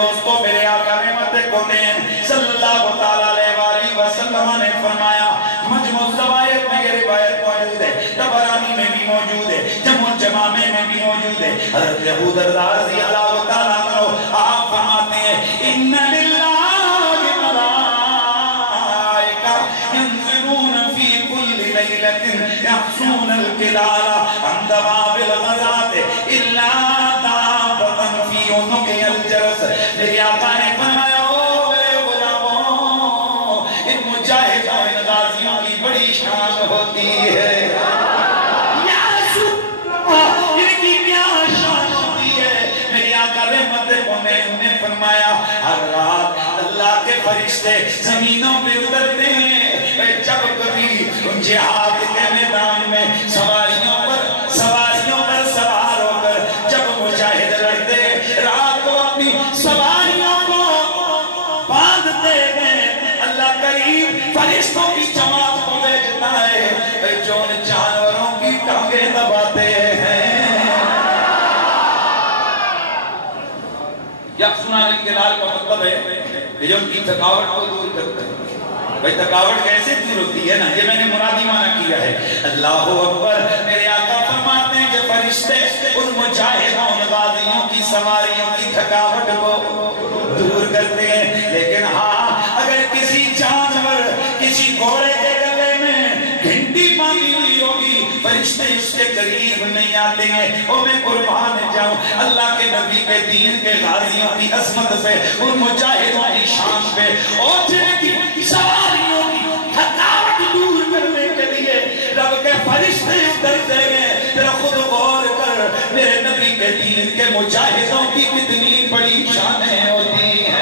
دوستوں میرے آقا رحمت کونین صلی اللہ علیہ وسلم نے فرمایا مجموع الزوائد میں یہ روایت موجود ہے طبرانی میں بھی موجود ہے جمع الجمامع میں بھی موجود ہے حضرت ابو درداء رضی اللہ تعالیٰ عنہ آپ فرماتے ہیں ان للہ ملائکہ ينزلون في كل ليلة يحصون الكلال عن دواب الغزات إلا دابة في عنقها الجرس میرے آقا نے فرمایا شان ہوتی ہے یا رسول اللہ ان کی کیا شان ہوتی ہے میری آقا رحمت کونین نے فرمایا ہر رات اللہ کے فرشتے زمینوں پہ اترتے ہیں جب کبھی جہاد کے میدان میں سواریوں پر سوار ہو کر جب مجاہد لڑتے رات کو اپنی سواریوں کو باندھتے ہیں اللہ کریم فرشتوں کی جماعت جو ان جانوروں کی ٹانگیں دباتے ہیں یقصون الکلال کا مطلب ہے کہ جو ان کی تھکاوٹ کو دور کرتے ہیں بھئی تھکاوٹ کیسے دور ہوتی ہے نا یہ میں نے مرادی معنی کیا ہے اللہ اکبر میرے آقا فرماتے ہیں کہ فرشتے ان مجاہدوں ان غازیوں کی سواریوں کی تھکاوٹ کو دور کرتے ہیں لیکن ہاں اگر کسی جانور کسی گھوڑے کے گلے میں گھنٹی باندھی ہوئی ہوگی فرشتے اس کے قریب نہیں آتے ہیں او میں قربان جاؤں اللہ کے نبی کے دین کے غازیوں کی عظمت پہ ان مجاہدوں کی شان پہ اور جن کی سواریوں کی تھکاوٹ دور کرنے کے لیے رب کے فرشتے اترتے ہیں ذرا خود غور کر میرے نبی کے دین کے مجاہدوں کی کتنی بڑی شانیں ہوتی ہیں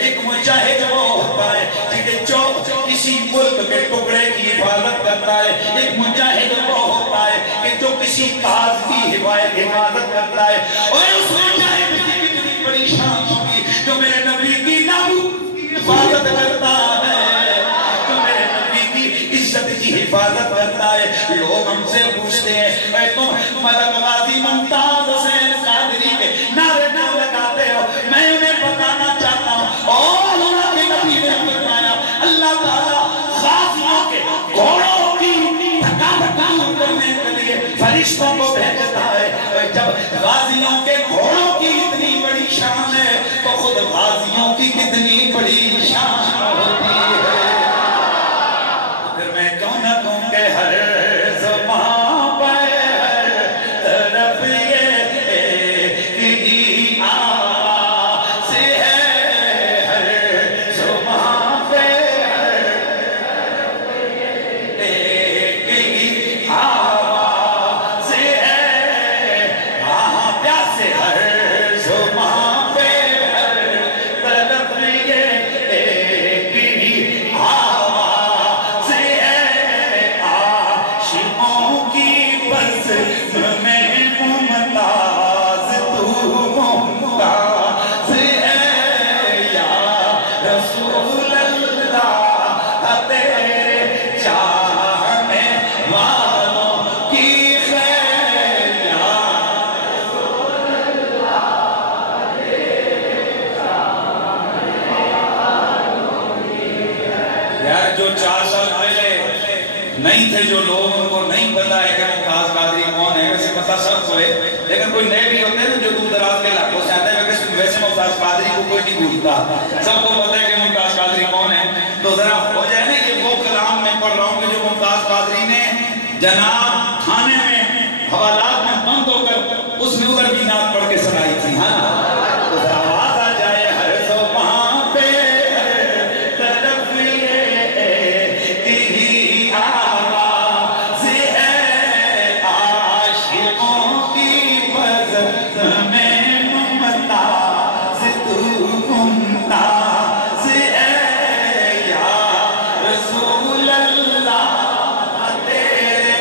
ایک مجاہد وہ ہوتا ہے جو کسی ملک کے ٹکڑے کی حفاظت کرتا ہے ایک مجاہد وہ ہوتا ہے کہ جو کسی کاز کی حفاظت کرتا ہے اور اس مجاہد کی کتنی بڑی شان ہوگی جو میرے نبی کی ناموس کی حفاظت کرتا ہے جو میرے نبی کی عزت کی حفاظت کرتا ہے لوگ ہم سے پوچھتے ہیں اے تم ملک غازی ممتاز حسین قادری کے نعرے نہ لگاتے ہو میں انہیں بتانا چاہتا ہوں اور اللہ کے نبی نے فرمایا اللہ تعالیٰ غازیوں کے گھوڑوں کی تھکاوٹ دور کرنے کے لیے فرشتوں کو بھیجتا ہے جب غازیوں کے گھوڑوں کی اتنی بڑی شان ہے تو خود غازیوں کی کتنی بڑی شان ہوتی ہے پھر میں کیوں نہ تم کے ہر زبان پر ہر طرف یہ کی آواز ہے ہر زبان پہ ہر ایک ہی آواز ہے پیاسے ہر زبان پہ ہر طرف یہ ایک ہی آواز ہے عاشقوں کی بس میں ممتاز تو ممتاز ہے یا رسول اللہ تیرے چاہنے والوں کی خیر یا رسول اللہ تیرے چاہنے والوں کی خیر یار جو 4 سال پہلے نہیں تھے جو لوگ ان کو نہیں پتا ہے کہ ممتاز قادری کون ہے ویسے پتا سب کو ہے لیکن کوئی نئے بھی ہوتے ہیں جو دور دراز کے علاقوں سے آتے ہیں ویسے ممتاز قادری کو کوئی نہیں بھولتا سب کو پتا ہے کہ ممتاز قادری کون ہے تو ذرا ہو جائے نا یہ وہ کلام میں پڑھ رہا ہوں کہ جو ممتاز قادری نے جناب تھانے میں حوالات میں بند ہو کر اس میں ادھر بھی نعت پڑھ کے سنائی تھی ہاں تو ذرا آواز آ جائے ہر زبان پہ ہر طرف یہ تیری آواز ہے عاشقوں کی بزم میں ممتاز تو ممتاز ہے یا رسول اللہ تیرے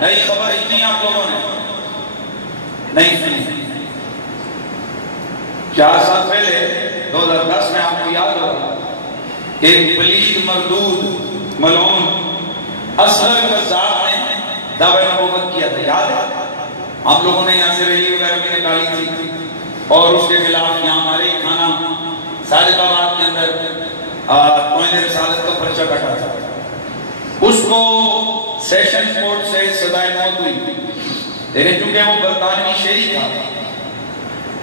نئی خبر اتنی آپ لوگوں نے نہیں سنی. 4 سال پہلے 2010 میں آپ کو یاد ہوگا ایک پلید مردود ملعون اصغر قذاب نے دعوی نبوت کیا تھا. یاد ہے ہم لوگوں نے یہاں سے ریلی وغیرہ بھی نکالی تھی اور اس کے خلاف یہاں ہمارے کھانا صادق آباد کے اندر توہین رسالت کا پرچہ کٹا تھا. اس کو سیشن کورٹ سے سزائے موت ہوئی لیکن چونکہ وہ برطانوی شہری تھا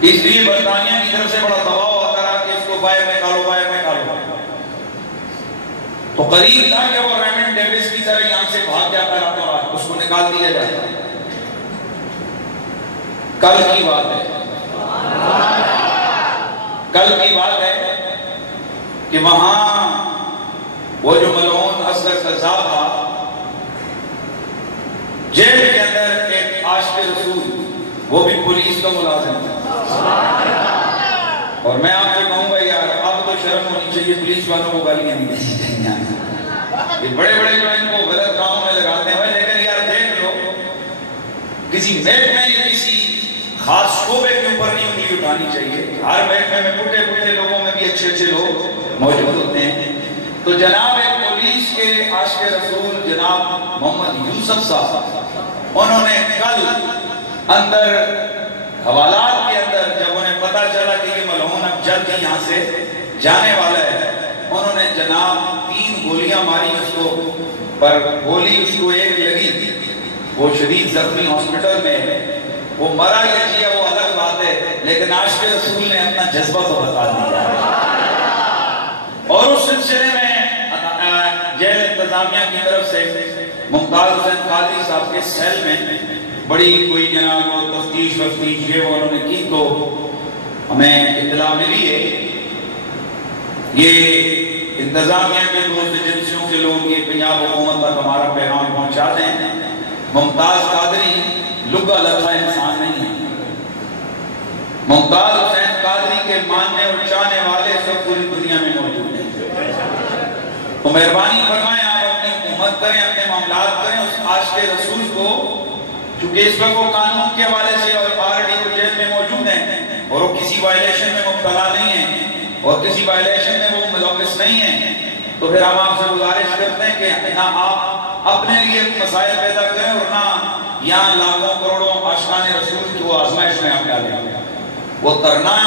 اس لیے برطانیہ کی طرف سے بڑا دباؤ آتا رہا کہ اس کو باہر نکالو باہر نکالو. تو قریب تھا کہ وہ ریمنڈ ڈیوس کی طرح یہاں سے بھاگ جاتا رہا تو اس کو نکال دیا جائے. کل کی بات ہے کہ وہاں وہ جو ملعون اصغر قذاب تھا جیل کے اندر ایک عاشق رسول وہ بھی پولیس کا ملازم تھا. اور میں آپ سے کہوں گا یار اب تو شرم ہونی چاہیے پولیس والوں کو گالیاں نہیں دینی چاہیے. یہ بڑے بڑے جو ان کو غلط کاموں میں لگاتے ہیں لیکن یار دیکھ لو کسی محکمے یا کسی خاص شعبے کے اوپر نہیں انگلی اٹھانی چاہیے. ہر محکمے میں پٹے پٹے لوگوں میں بھی اچھے اچھے لوگ موجود ہوتے ہیں. تو جناب ایک پولیس کے عاشق رسول جناب محمد یوسف صاحب انہوں نے کل اندر حوالات کے اندر جب انہیں پتا چلا کہ یہ ملعون اب جلد ہی یہاں سے جانے والا ہے انہوں نے جناب 3 گولیاں ماری اس کو پر گولی اس کو ایک لگی وہ شدید زخمی ہاسپٹل میں ہے. وہ مرا یا جیا وہ الگ بات ہے لیکن عاشق رسول نے اپنا جذبہ تو بتا دیا. اور اس سلسلے میں جیل انتظامیہ کی طرف سے ممتاز حسین قادری صاحب کے سیل میں بڑی کوئی جناب وہ تفتیش یہ وہ انہوں نے کی تو ہمیں اطلاع ملی ہے. یہ انتظامیہ کے دوست ایجنسیوں کے لوگ یہ پنجاب حکومت تک ہمارا پیغام پہنچا دیں. ممتاز قادری لگا لکھا انسان نہیں ہے. ممتاز حسین قادری کے ماننے اور چاہنے والے سب پوری دنیا میں موجود ہیں. تو مہربانی فرمائیں آپ اپنی حکومت کریں اپنے معاملات کریں اس عاشق رسول کو چونکہ اس وقت وہ قانون کے حوالے سے اور آلریڈی جیل میں موجود ہیں اور وہ کسی وائلیشن میں مبتلا نہیں ہیں اور کسی وائلیشن میں وہ ملوث نہیں ہیں. تو پھر ہم آپ سے گزارش کرتے ہیں کہ نہ آپ اپنے لیے مسائل پیدا کریں اور نہ یہاں لاکھوں کروڑوں عاشقان رسول کی وہ آزمائش میں آپ ڈالیں. وہ ترنا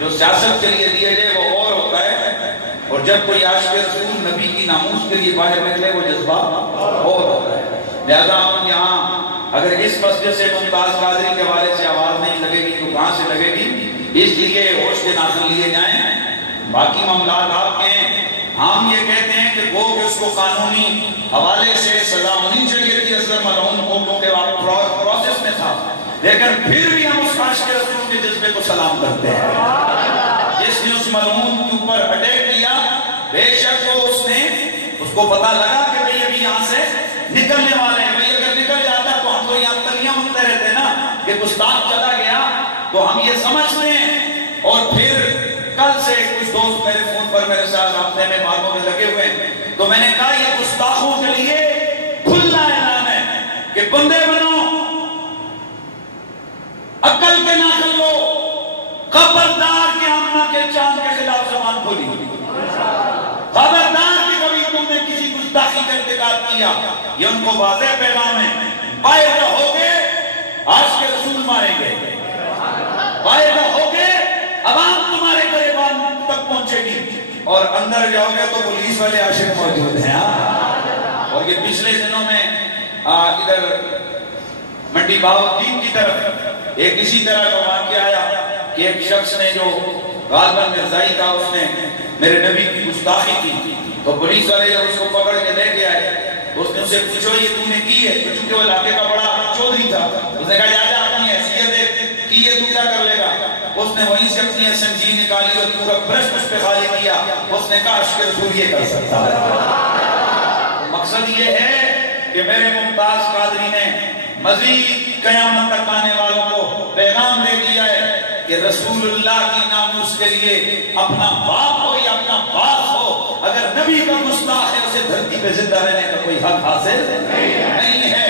جو سیاست کے لیے دیے گئے وہ اور ہوتا ہے اور جب کوئی عاشق رسول نبی کی ناموس کے لیے باہر نکلے وہ جذبہ اور ہوتا ہے. لہذا ہم یہاں اگر اس مسجد سے ممتاز قادری کے حوالے سے آواز نہیں لگے گی تو کہاں سے لگے گی؟ اس لیے ہوش کے ناخن لیے جائیں. باقی معاملات آپ کے ہیں. ہم یہ کہتے ہیں کہ وہ اس کو قانونی حوالے سے سزا ہونی چاہیے تھی اصغر ملعون کو کیونکہ پروسیس میں تھا لیکن پھر بھی ہم اس عاشق رسول کے جذبے کو سلام کرتے ہیں جس نے اس ملعون کے اوپر اٹیک کیا. بے شک وہ اس کو پتا لگا کہ بھئی ابھی یہاں سے نکلنے والے ہیں. بھئی اگر نکل جاتا تو ہم تو یہاں تلیاں منتے رہتے نا کہ گستاخ چلا گیا تو ہم یہ سمجھتے ہیں. اور پھر کل سے کچھ دوست میرے فون پر میرے ساتھ رابطے میں باتوں میں لگے ہوئے ہیں تو میں نے کہا یہ گستاخوں کے لیے کھلا اعلان ہے کہ بندے بنو عقل کے ناخن لو خبردار کہ آمنہ کے چاند کے خلاف زبان کھولی خبردار کہ کبھی تم نے کسی گستاخی کا ارتکاب کیا. یہ ان کو واضح پیغام ہے. باہر رہو گے عاشق رسول ماریں گے. باہر رہو گے عوام تمہارے قریبان تک پہنچے گی اور اندر جاؤ گے تو پولیس والے عاشق موجود ہیں. اور یہ پچھلے دنوں میں ادھر منڈی بہاؤالدین کی طرف ایک اسی طرح کا واقعہ آیا کہ ایک شخص نے جو غالباً مرزائی تھا اس نے میرے نبی کی گستاخی کی تو پولیس والے جب اس کو پکڑ کے لے کے آئے تو اس نے اسے پوچھو یہ تم نے کی ہے تو چونکہ وہ علاقے کا بڑا چودھری تھا اس نے کہا جا اپنی حیثیت کی ہے تو کیا کر لے گا. اس نے وہیں سے اپنی SMG نکالی اور پورا برش اس پہ خالی کیا. اس نے کہا عاشق رسول یہ کر سکتا ہے. مقصد یہ ہے کہ میرے ممتاز قادری نے مزید قیامت تک آنے والوں کو پیغام دے دیا ہے کہ رسول اللہ کی ناموس کے لیے اپنا باپ ہو یا اپنا باپ ہو اگر نبی کا گستاخ ہے اسے دھرتی پہ زندہ رہنے کا کوئی حق حاصل نہیں ہے.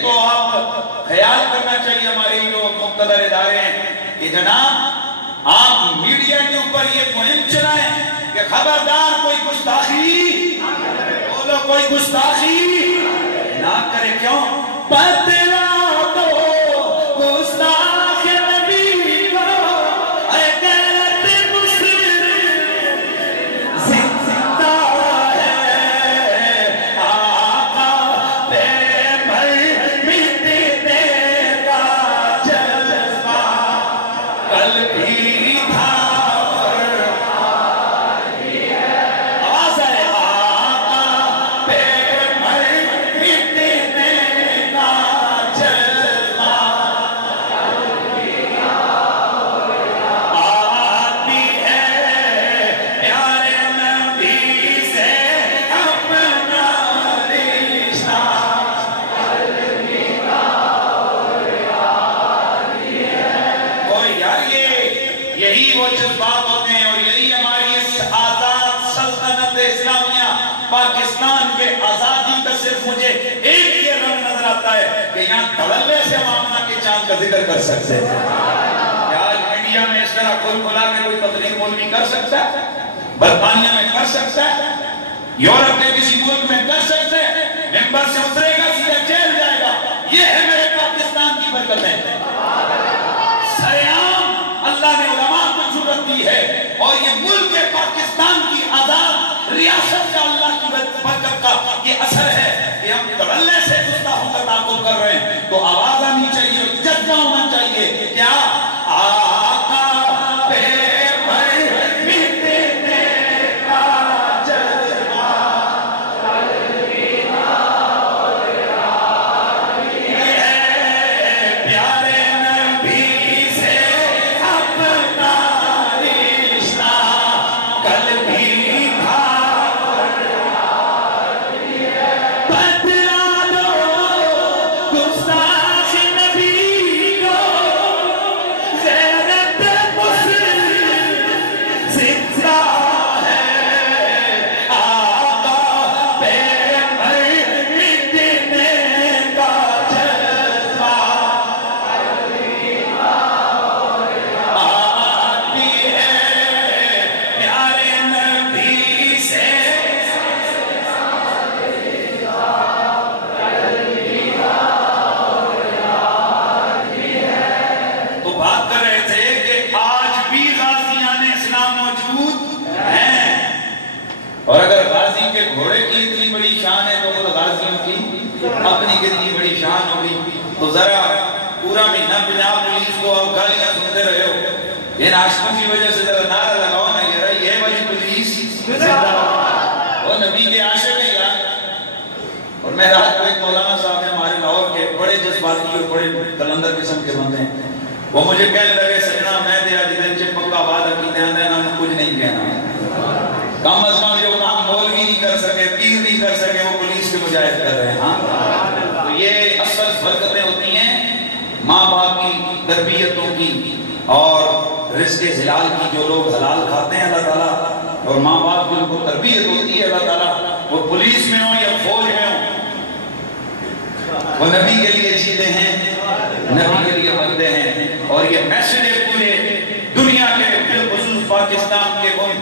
ایک تو آپ خیال کرنا چاہیے ہمارے جو مقتدر ادارے ہیں کہ جناب آپ میڈیا کے اوپر یہ مہم چلائیں کہ خبردار کوئی گستاخی بولو کوئی گستاخی نہ کرے. کیوں؟ بدلا دو گستاخ نبی کو اے غیرت مسلم زندہ ہے آقا پہ بھر مٹنے کا جذبہ کل بھی تھا سے معاملہ کے چاند کا ذکر کر سکتے ہیں. کیا آج انڈیا میں اس طرح کھل کھلا کے کوئی تبلیغ مولوی کر سکتا ہے؟ برطانیہ میں کر سکتا ہے؟ یورپ کے کسی ملک میں کر سکتے ہیں؟ ممبر سے اترے گا سیدھا جیل جائے گا. یہ ہے میرے پاکستان کی برکتیں. سریعام اللہ نے علماء کو جرأت دی ہے اور یہ ملک پاکستان کی آزاد ریاست کا اللہ کی برکت کا یہ اثر ہے کہ ہم تولے سے گستاخوں کا تعاقب کر رہے ہیں. تو آواز آنی چاہیے اور جذبہ ہونا چاہیے. کیا آقا پہ بھر مٹنے کا جذبہ یہ پیارے نبی سے اپنا رشتہ کل بھی تھا. بدلا دو گستاخ نبی کو غیرت مسلم زندہ ہے آقا پہ بھر مٹنے کا جذبہ آتی ہے پیارے نبی سے. تو بات کر رہے تھے کہ آج بھی غازیان اسلام موجود ہیں اور اگر غازی کے گھوڑے کی اتنی بڑی شان ہے تو خود غازیوں کی اپنی کتنی بڑی شان ہوگی. تو ذرا پورا مہینہ پنجاب پولیس کو آپ گالیاں سنتے رہے ہو ان عاشقوں کی وجہ سے ذرا نعرہ لگاؤ نا یار یہ والی پولیس زندہ باد. وہ نبی کے عاشق ہیں یار. اور میں رات کو ایک مولانا صاحب ہیں ہمارے لاہور کے بڑے جذباتی اور بڑے کلندر قسم کے بندے ہیں. وہ مجھے کہنے لگے سجنا میں دیا جدن چپ پکا بات عقیدے ہیں نا کچھ نہیں کہنا. کم از کم جو کام مولوی نہیں کر سکے پیر نہیں کر سکے وہ پولیس کے مجاہد کر رہے ہیں. ہاں تو یہ اصل برکتیں ہوتی ہیں ماں باپ کی تربیتوں کی اور رزق حلال کی. جو لوگ حلال کھاتے ہیں اللہ تعالیٰ اور ماں باپ کی ان کو تربیت ہوتی ہے اللہ تعالیٰ وہ پولیس میں ہوں یا فوج میں ہوں وہ نبی کے لیے جیتے ہیں نبی کے لیے مرتے ہیں. اور یہ میسج ہے پورے دنیا کے بالخصوص پاکستان کے ان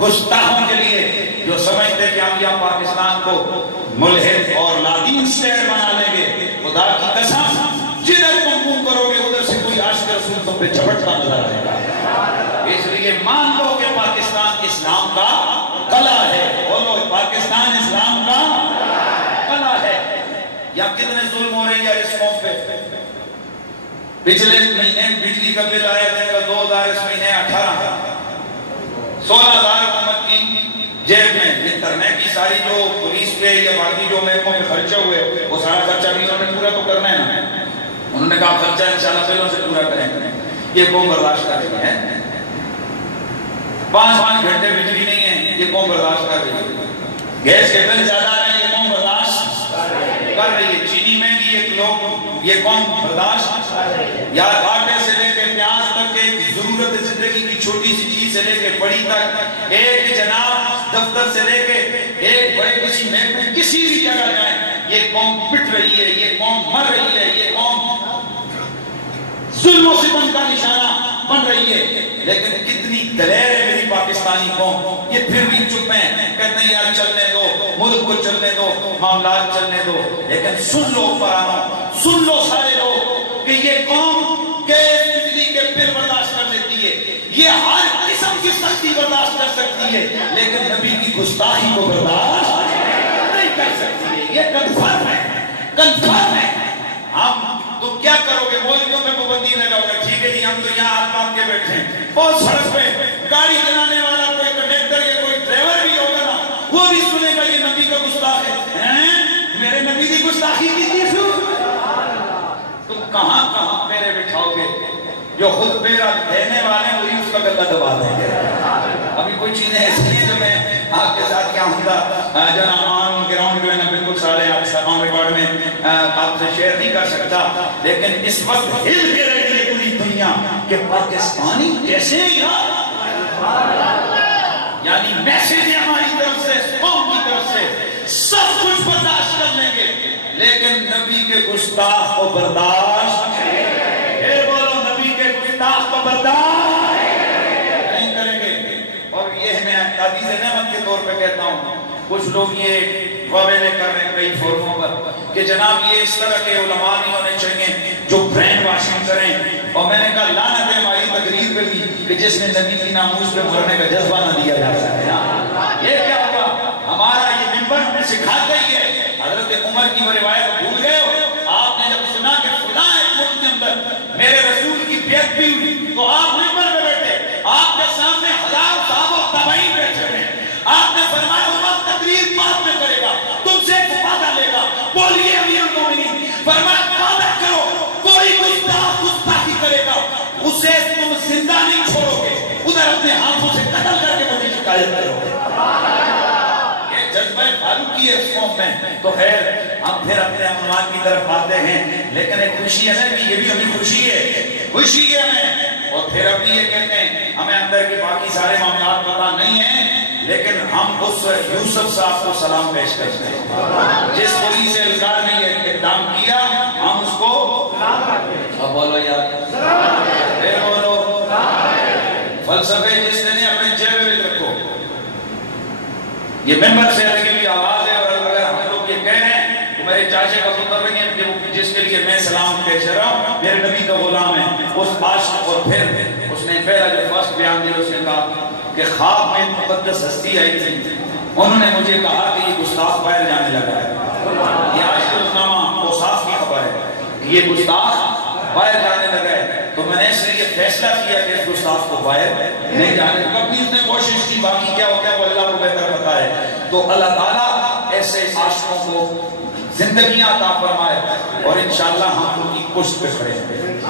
گستاخوں کے لیے جو سمجھتے کہ ہم یہاں پاکستان کو ملحد اور لادین شہر بنا لیں گے. خدا کی قسم جدھر تم کرو گے ادھر سے کوئی عاشق رسول تم پہ جھپٹتا نظر آئے گا. اس لیے مان لو کہ پاکستان اسلام کا قلعہ ہے. بولو پاکستان اسلام کا قلعہ ہے. یا کتنے ظلم ہو رہے ہیں یار اس قوم پہ. پچھلے مہینے بجلی کا بل آیا تھا 2000 اس مہینے 18 16,000 حکومت کی جیب میں. انٹرنیٹ کی ساری جو پولیس پہ یا باقی جو محکموں پہ خرچہ ہوئے وہ سارا خرچہ بھی انہوں نے پورا تو کرنا ہے نا. انہوں نے کہا خرچہ انشاءاللہ بلوں سے پورا کریں گے. یہ قوم برداشت کر رہی ہے. 5 گھنٹے بجلی نہیں ہے یہ قوم برداشت کر رہی ہے. گیس کے بل زیادہ آ رہے ہیں یہ قوم برداشت کر رہی ہے. چینی مہنگی ایک لوگ یہ قوم برداشت یا آٹے سے لے کے پیاز تک ایک ضرورت زندگی کی چھوٹی سی چیز سے لے کے بڑی تک ایک جناب دفتر سے لے کے ایک بڑے کسی محکمے کسی بھی جگہ جائیں یہ قوم پٹ رہی ہے، یہ قوم مر رہی ہے، یہ قوم ظلم و ستم کا نشانہ بن رہی ہے، لیکن کتنی دلیر ہے میری پاکستانی قوم، یہ پھر بھی چپ ہیں، کہتے ہیں یار چلنے دو، ملک کو چلنے دو، معاملات چلنے دو۔ لیکن سن لو پرانو، سن لو سارے لوگ کہ یہ قوم کے بجلی کے بل برداشت کر لیتی ہے، یہ ہر قسم کی سختی برداشت کر سکتی ہے، لیکن نبی کی گستاخی کو برداشت نہیں کر سکتی ہے۔ یہ کنفرم ہے، کنفرم ہے۔ ہم تم کیا کرو گے؟ مولویوں میں پابندی لگاؤ گے، ٹھیک ہے جی ہم تو یہاں ہاتھ باندھ کے بیٹھے ہیں، اور سڑک پہ گاڑی چلانے والا کوئی کنڈکٹر یا کوئی ڈرائیور بھی ہوگا نا، وہ بھی سنے گا یہ نبی کا گستاخ ہے، میرے نبی کی گستاخی کی تھی۔ تم کہاں کہاں میرے بٹھاؤ گے؟ جو خود میرا دینے والے ہیں وہی اس کا گلا دبا دیں گے۔ ابھی کوئی چیزیں ایسی ہیں جو میں آپ کے ساتھ کیا ہوں گا جناب آن گراؤنڈ جو ہے نا بالکل سارے آپ سلام ریکارڈ میں آپ سے شیئر نہیں کر سکتا، لیکن اس وقت ہل کے رہی ہے پوری دنیا کہ پاکستانی کیسے یعنی میسیج ہے ہماری طرف سے، قوم کی طرف سے، سب کچھ برداشت کر لیں گے لیکن نبی کے گستاخ کو برداشت پھر بولو نبی کے گستاخ کو برداشت نہیں کریں گے۔ اور یہ میں حدیث نعمت کے طور پہ کہتا ہوں، کچھ لوگ یہ واویلے کر رہے ہیں کئی فورموں پر کہ جناب یہ اس طرح کے علماء نہیں ہونے چاہیے جو برین واشنگ کریں، اور میں نے کہا لعنت ہے ہماری تقریر پہ بھی کہ جس میں نبی کی ناموس پہ مرنے کا جذبہ نہ دیا جا سکے۔ یہ کیا ہوگا؟ ہمارا یہ ممبر ہمیں سکھاتا ہی ہے۔ حضرت عمر کی وہ روایت بھول گئے ہو؟ آپ نے جب سنا کہ فلاں ایک ملک کے اندر میرے رسول کی بیعت بھی ہوئی تو آپ ممبر پہ بیٹھے، آپ کے سامنے ہزار صحابہ و تابعین بیٹھے ہیں، آپ نے فرمایا عمر تقریر بعد میں کرے گا، تم سے ایک وعدہ لے گا، بولیے امیر المومنین، فرمایا وعدہ کرو کوئی گستاخی کرے گا اسے تم زندہ نہیں چھوڑو گے، ادھر اپنے ہاتھوں سے قتل کر کے مجھے شکایت کرو گے۔ یہ جذبہ فاروقی ہے اس قوم میں۔ تو خیر ہم پھر اپنے عنوان کی طرف آتے ہیں، لیکن ایک خوشی ہے نا کہ یہ بھی ہمیں خوشی ہے، خوشی ہے ہمیں۔ اور پھر اب یہ کہتے ہیں ہمیں اندر کے باقی سارے معاملات پتہ نہیں ہیں، لیکن ہم اس یوسف صاحب کو سلام پیش کرتے ہیں جس پولیس اہلکار نے یہ اقدام کیا، ہم اس کو اب بولو یار پھر بولو فلسفے جس نے اپنے جیب میں رکھو، یہ ممبر سے الگ بھی آواز ہے۔ اور اگر ہم لوگ یہ کہہ رہے ہیں تو میرے چاچے کا پتر نہیں ہے جس کے لیے میں سلام پیش کر رہا ہوں، میرے نبی کا غلام ہے، اس عاشق۔ اور پھر اس نے پہلا جو فرسٹ بیان دیا اس نے کہا کہ خواب میں مقدس ہستی آئی تھی، انہوں نے مجھے کہا کہ یہ گستاخ باہر جانے لگا ہے۔ یہ عاشق روزنامہ اوصاف کی خبر ہے کہ یہ گستاخ باہر جانے لگا ہے، تو میں نے اس لیے فیصلہ کیا کہ اس گستاخ کو باہر نہیں جانے لگا۔ اپنی اس نے کوشش کی، باقی کیا ہو گیا وہ اللہ کو بہتر پتا ہے۔ تو اللہ تعالیٰ ایسے عاشقوں کو زندگیاں عطا فرمائے اور انشاءاللہ ہم ان کی پشت پہ کھڑے ہیں۔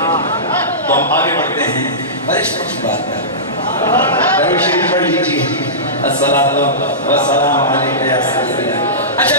تو ہم آگے بڑھتے ہیں، فرشتوں کی بات کر درود شریف پڑھ لیجیے، الصلاۃ والسلام علیک یا سیدنا۔ اچھا